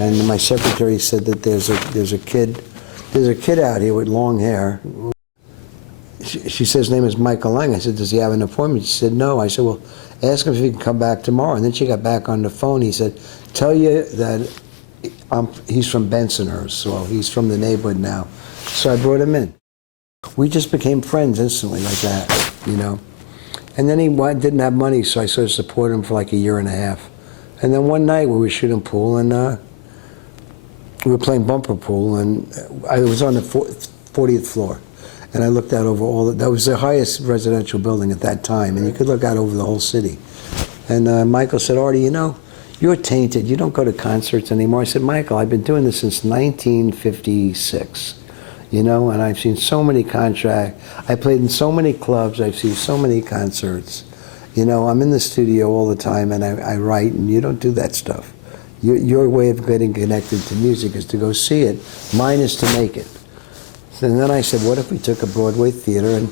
And my secretary said that there's a kid out here with long hair. She says his name is Michael Lang. I said, does he have an appointment? She said, no. I said, well, ask him if he can come back tomorrow. And then she got back on the phone. He said, tell you that he's from Bensonhurst, so he's from the neighborhood now. So I brought him in. We just became friends instantly like that, you know. And then he didn't have money, so I sort of supported him for like a year and a half. And then one night we were shooting pool, and we were playing bumper pool, and I was on the 40th floor. And I looked out over that was the highest residential building at that time, and you could look out over the whole city. And Michael said, Artie, you know, you're tainted. You don't go to concerts anymore. I said, Michael, I've been doing this since 1956, you know, and I've seen so many contracts. I played in so many clubs. I've seen so many concerts. You know, I'm in the studio all the time, and I write, and you don't do that stuff. Your way of getting connected to music is to go see it. Mine is to make it. And then I said, what if we took a Broadway theater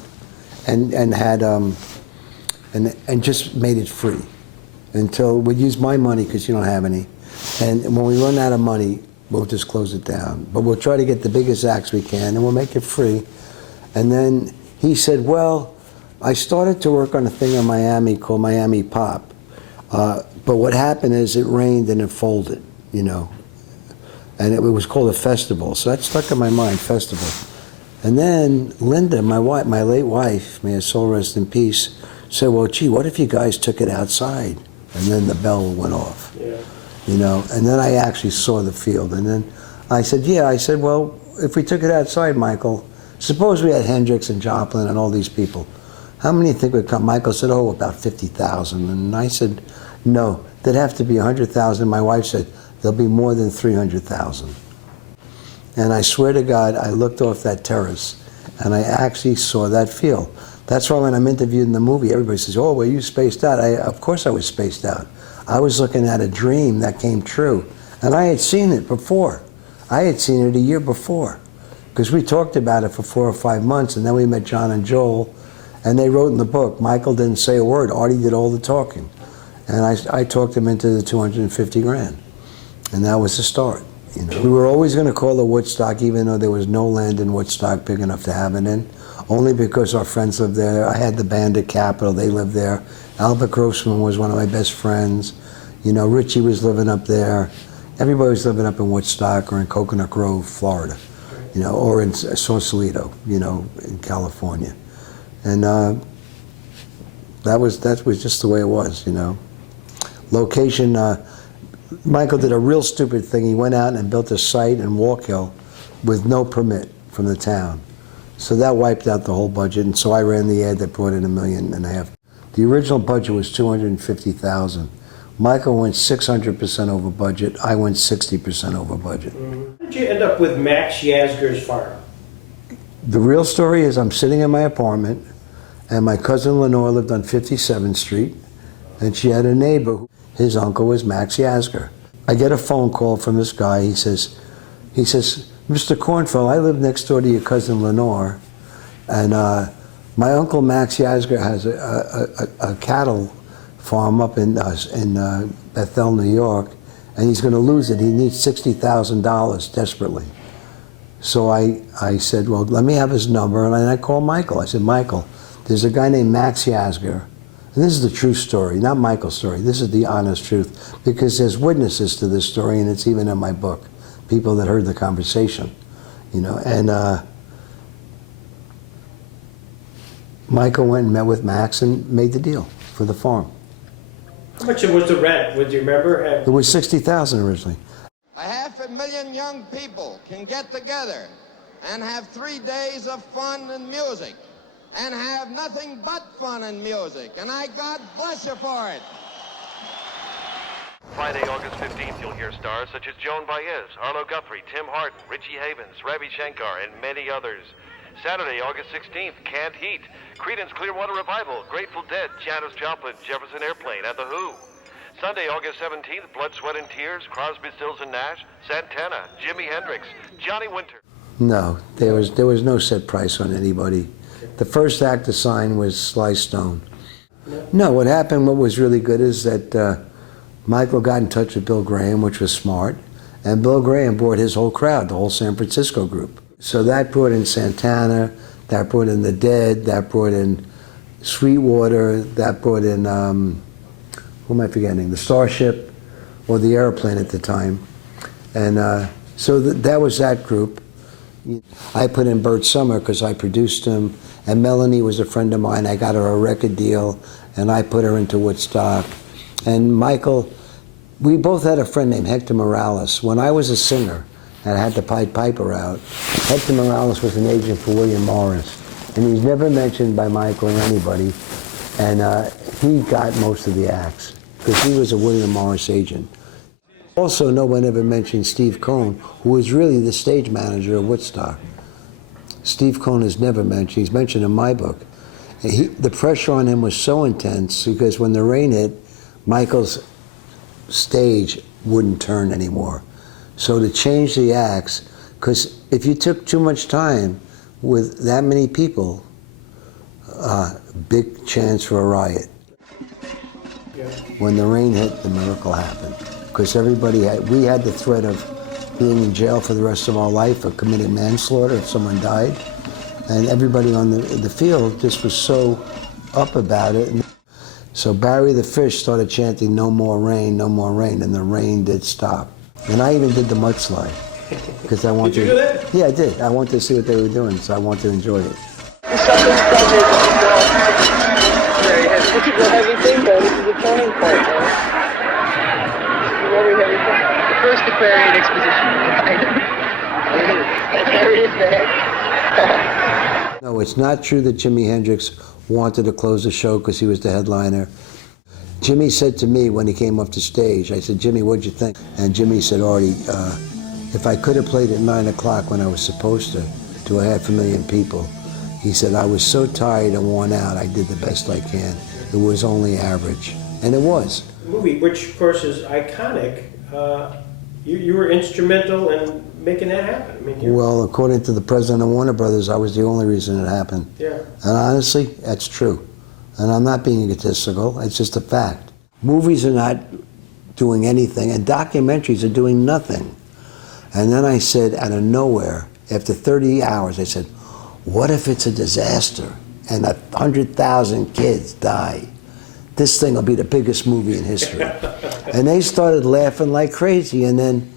and had and just made it free until we'd use my money because you don't have any, and when we run out of money, we'll just close it down. But we'll try to get the biggest acts we can, and we'll make it free. And then he said, well, I started to work on a thing in Miami called Miami Pop, but what happened is it rained and it folded, you know, and it was called a festival. So that stuck in my mind, festival. And then Linda, my late wife, may her soul rest in peace, said, well, gee, what if you guys took it outside? And then the bell went off, you know. And then I actually saw the field. And then I said, yeah. I said, well, if we took it outside, Michael, suppose we had Hendrix and Joplin and all these people. How many do you think would come? Michael said, oh, about 50,000. And I said, no, there'd have to be 100,000. My wife said, there'll be more than 300,000. And I swear to God, I looked off that terrace, and I actually saw that field. That's why when I'm interviewed in the movie, everybody says, oh, well, you spaced out. Of course I was spaced out. I was looking at a dream that came true. And I had seen it before. I had seen it a year before, because we talked about it for 4 or 5 months, and then we met John and Joel, and they wrote in the book. Michael didn't say a word. Artie did all the talking. And I talked him into the 250 grand. And that was the start. You know, we were always going to call it Woodstock, even though there was no land in Woodstock big enough to have it in, only because our friends lived there. I had the band at Capitol, they lived there. Albert Grossman was one of my best friends. You know, Richie was living up there. Everybody was living up in Woodstock or in Coconut Grove, Florida, you know, or in Sausalito, you know, in California. And that was just the way it was, you know. Location, Michael did a real stupid thing. He went out and built a site in Walk Hill with no permit from the town. So that wiped out the whole budget, and so I ran the ad that brought in $1.5 million. The original budget was $250,000. Michael went 600% over budget. I went 60% over budget. How did you end up with Max Yasgur's farm? The real story is I'm sitting in my apartment, and my cousin Lenore lived on 57th Street, and she had a neighbor. His uncle was Max Yasgur. I get a phone call from this guy. He says, Mr. Kornfeld, I live next door to your cousin Lenore, and my uncle Max Yasgur has a cattle farm up in Bethel, New York, and he's going to lose it. He needs $60,000 desperately. So I said, well, let me have his number, and I called Michael. I said, Michael, there's a guy named Max Yasgur. And this is the true story, not Michael's story. This is the honest truth, because there's witnesses to this story, and it's even in my book, people that heard the conversation, you know. And Michael went and met with Max and made the deal for the farm. How much was the rent? Would you remember? It was $60,000 originally. 500,000 young people can get together and have 3 days of fun and music, and have nothing but fun and music, and God bless you for it. Friday, August 15th, you'll hear stars such as Joan Baez, Arlo Guthrie, Tim Hardin, Richie Havens, Ravi Shankar, and many others. Saturday, August 16th, Canned Heat, Creedence Clearwater Revival, Grateful Dead, Janis Joplin, Jefferson Airplane, and The Who. Sunday, August 17th, Blood, Sweat, and Tears, Crosby, Stills, and Nash, Santana, Jimi Hendrix, Johnny Winter. No, there was no set price on anybody. The first act to sign was Sly Stone. No, what happened, what was really good is that Michael got in touch with Bill Graham, which was smart, And Bill Graham brought his whole crowd, the whole San Francisco group. So that brought in Santana, that brought in the Dead, that brought in Sweetwater, that brought in, who am I forgetting? The Starship, or the Airplane at the time. And so that was that group. I put in Bert Summer because I produced him, and Melanie was a friend of mine. I got her a record deal, and I put her into Woodstock. And Michael, we both had a friend named Hector Morales. When I was a singer and I had the Pied Piper out, Hector Morales was an agent for William Morris. And he's never mentioned by Michael or anybody. And he got most of the acts because he was a William Morris agent. Also, no one ever mentioned Steve Cohn, who was really the stage manager of Woodstock. Steve Cohn is never mentioned. He's mentioned in my book. The pressure on him was so intense because when the rain hit, Michael's stage wouldn't turn anymore. So to change the acts, because if you took too much time with that many people, big chance for a riot. Yeah. When the rain hit, the miracle happened. Because we had the threat of being in jail for the rest of our life or committing manslaughter if someone died. And everybody on the field just was so up about it. And so Barry the Fish started chanting, "No more rain, no more rain," and the rain did stop. And I even did the mudslide. Because I wanted Did you do that? Yeah, I did. I wanted to see what they were doing, so I wanted to enjoy it. This is a heavy thing, though. This is a turning point, man. Very heavy thing. The first Aquarian exposition. There it is, man. No, it's not true that Jimi Hendrix wanted to close the show because he was the headliner. Jimmy said to me when he came off the stage, I said, "Jimmy, what'd you think?" And Jimmy said, "Artie, if I could have played at 9 o'clock when I was supposed to 500,000 people," he said, "I was so tired and worn out, I did the best I can. It was only average." And it was. The movie, which of course is iconic, you were instrumental in making that happen. I mean, Well, according to the president of Warner Brothers, I was the only reason it happened. Yeah. And honestly, that's true. And I'm not being egotistical, it's just a fact. Movies are not doing anything, and documentaries are doing nothing. And then I said, out of nowhere, after 30 hours, I said, what if it's a disaster and 100,000 kids die? This thing will be the biggest movie in history. And they started laughing like crazy, and then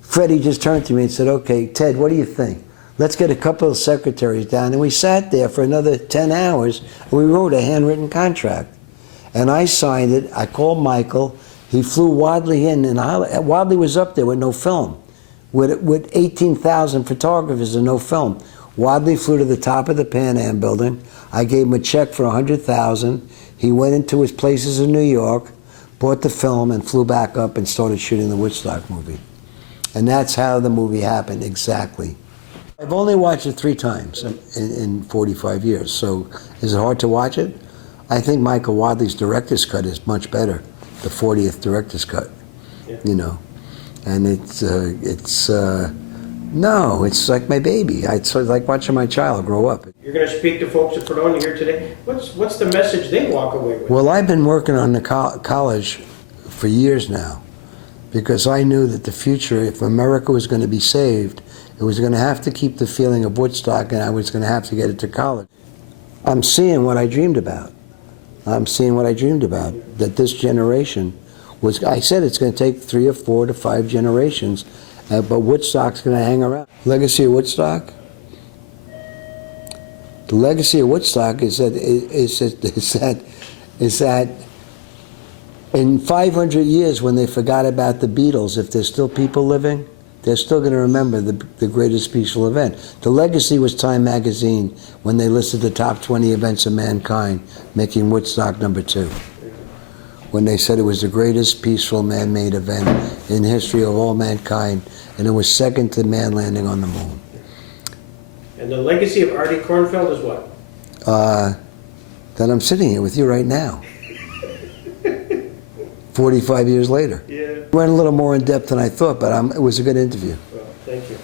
Freddie just turned to me and said, "Okay, Ted, what do you think? Let's get a couple of secretaries down." And we sat there for another 10 hours, and we wrote a handwritten contract. And I signed it. I called Michael. He flew Wadley in, and Wadley was up there with no film, with 18,000 photographers and no film. Wadley flew to the top of the Pan Am building. I gave him a check for 100,000. He went into his places in New York, bought the film, and flew back up and started shooting the Woodstock movie. And that's how the movie happened, exactly. I've only watched it 3 times in 45 years, so is it hard to watch it? I think Michael Wadley's director's cut is much better, the 40th director's cut, Yeah. you know. And no, it's like my baby. It's like watching my child grow up. You're going to speak to folks at Fredonia here today. What's the message they walk away with? Well, I've been working on the college for years now because I knew that the future, if America was going to be saved, it was going to have to keep the feeling of Woodstock, and I was going to have to get it to college. I'm seeing what I dreamed about. That this generation was, I said it's going to take 3 or 4 to 5 generations, but Woodstock's going to hang around. Legacy of Woodstock? The legacy of Woodstock is that in 500 years, when they forgot about the Beatles, if there's still people living, they're still going to remember the greatest peaceful event. The legacy was Time magazine when they listed the top 20 events of mankind, making Woodstock #2. When they said it was the greatest peaceful man-made event in the history of all mankind, and it was second to man landing on the moon. And the legacy of Artie Kornfeld is what? That I'm sitting here with you right now. 45 years later. Yeah. Went a little more in depth than I thought, but it was a good interview. Well, thank you.